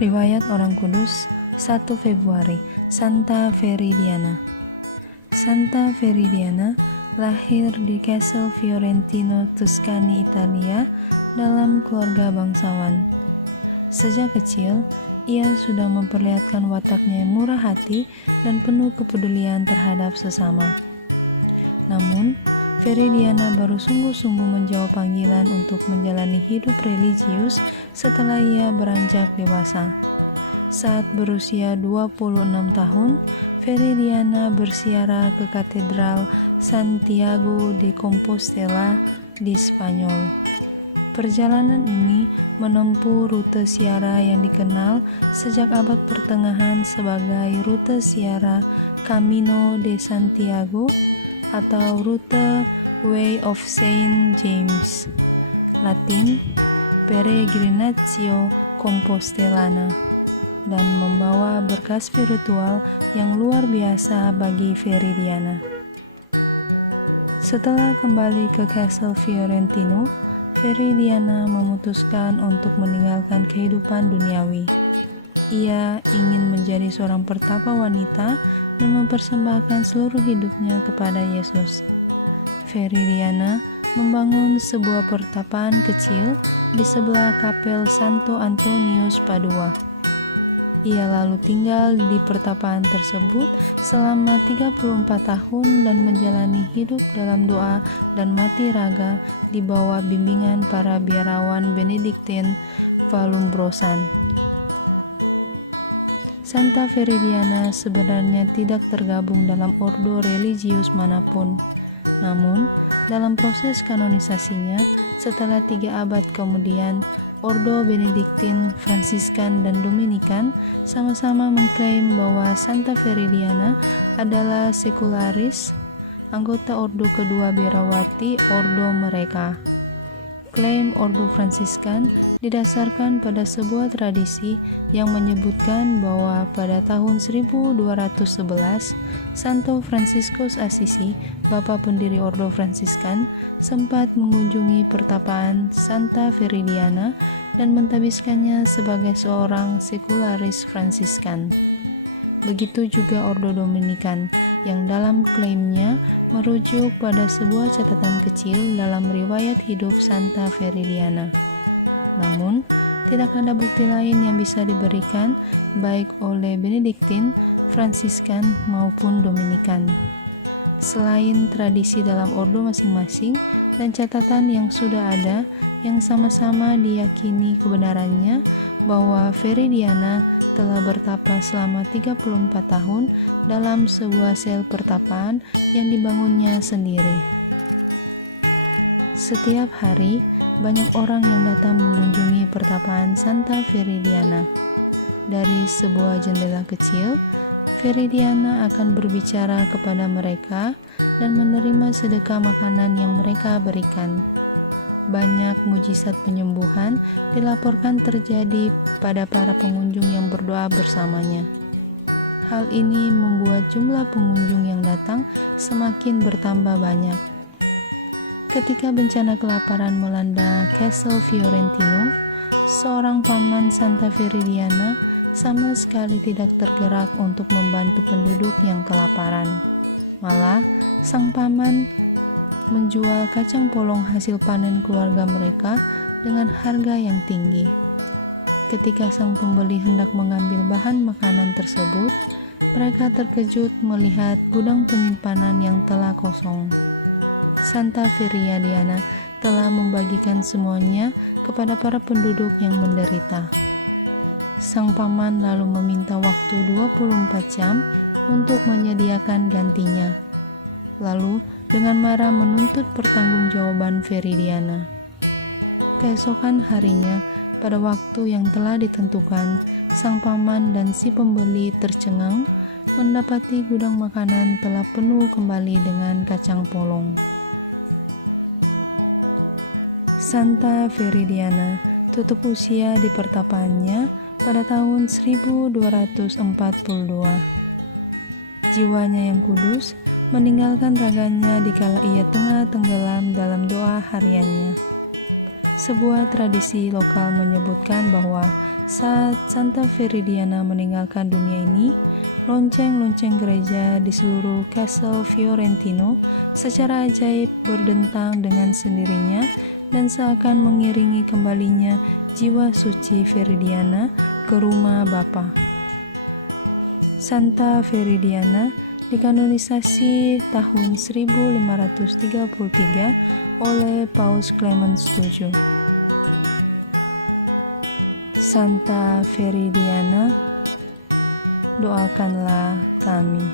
Riwayat Orang Kudus 1 Februari Santa Veridiana. Santa Veridiana lahir di Castel Fiorentino, Tuscany, Italia, dalam keluarga bangsawan. Sejak kecil, ia sudah memperlihatkan wataknya yang murah hati dan penuh kepedulian terhadap sesama. Namun, Veridiana baru sungguh-sungguh menjawab panggilan untuk menjalani hidup religius setelah ia beranjak dewasa. Saat berusia 26 tahun, Veridiana berziarah ke Katedral Santiago de Compostela di Spanyol. Perjalanan ini menempuh rute ziarah yang dikenal sejak abad pertengahan sebagai rute ziarah Camino de Santiago atau rute Way of Saint James, Latin Peregrinatio Compostelana, dan membawa berkah spiritual yang luar biasa bagi Veridiana. Setelah kembali ke Castel Fiorentino, Veridiana memutuskan untuk meninggalkan kehidupan duniawi. Ia ingin menjadi seorang pertapa wanita dan mempersembahkan seluruh hidupnya kepada Yesus. Veridiana membangun sebuah pertapaan kecil di sebelah kapel Santo Antonius Padua. Ia lalu tinggal di pertapaan tersebut selama 34 tahun dan menjalani hidup dalam doa dan mati raga di bawah bimbingan para biarawan Benediktin Valumbrosan. Santa Veridiana sebenarnya tidak tergabung dalam ordo religius manapun. Namun, dalam proses kanonisasinya, setelah 3 abad kemudian, ordo Benediktin, Fransiskan, dan Dominikan sama-sama mengklaim bahwa Santa Veridiana adalah sekularis, anggota ordo kedua biarawati ordo mereka. Klaim ordo Fransiskan didasarkan pada sebuah tradisi yang menyebutkan bahwa pada tahun 1211, Santo Fransiskus Assisi, bapa pendiri ordo Fransiskan, sempat mengunjungi pertapaan Santa Veridiana dan mentabiskannya sebagai seorang sekularis Fransiskan. Begitu juga ordo Dominikan, yang dalam klaimnya merujuk pada sebuah catatan kecil dalam riwayat hidup Santa Veridiana. Namun, tidak ada bukti lain yang bisa diberikan baik oleh Benediktin, Fransiskan, maupun Dominikan. Selain tradisi dalam ordo masing-masing dan catatan yang sudah ada yang sama-sama diyakini kebenarannya bahwa Veridiana telah bertapa selama 34 tahun dalam sebuah sel pertapaan yang dibangunnya sendiri. Setiap hari, banyak orang yang datang mengunjungi pertapaan Santa Veridiana. Dari sebuah jendela kecil, Veridiana akan berbicara kepada mereka dan menerima sedekah makanan yang mereka berikan. Banyak mujizat penyembuhan dilaporkan terjadi pada para pengunjung yang berdoa bersamanya. Hal ini membuat jumlah pengunjung yang datang semakin bertambah banyak. Ketika bencana kelaparan melanda Castel Fiorentino, seorang paman Santa Veridiana sama sekali tidak tergerak untuk membantu penduduk yang kelaparan. Malah, sang paman menjual kacang polong hasil panen keluarga mereka dengan harga yang tinggi. Ketika sang pembeli hendak mengambil bahan makanan tersebut, mereka terkejut melihat gudang penyimpanan yang telah kosong. Santa Veridiana telah membagikan semuanya kepada para penduduk yang menderita. Sang paman lalu meminta waktu 24 jam untuk menyediakan gantinya. Lalu dengan marah menuntut pertanggungjawaban Veridiana. Keesokan harinya, pada waktu yang telah ditentukan, sang paman dan si pembeli tercengang mendapati gudang makanan telah penuh kembali dengan kacang polong. Santa Veridiana tutup usia di pertapaannya pada tahun 1242. Jiwanya yang kudus meninggalkan raganya dikala ia tengah tenggelam dalam doa hariannya. Sebuah tradisi lokal menyebutkan bahwa Saat Santa Veridiana meninggalkan dunia ini, lonceng-lonceng gereja di seluruh Castel Fiorentino secara ajaib berdentang dengan sendirinya dan seakan mengiringi kembalinya jiwa suci Veridiana ke rumah Bapa. Santa Veridiana dikanonisasi tahun 1533 oleh Paus Clemens VII. Santa Veridiana, doakanlah kami.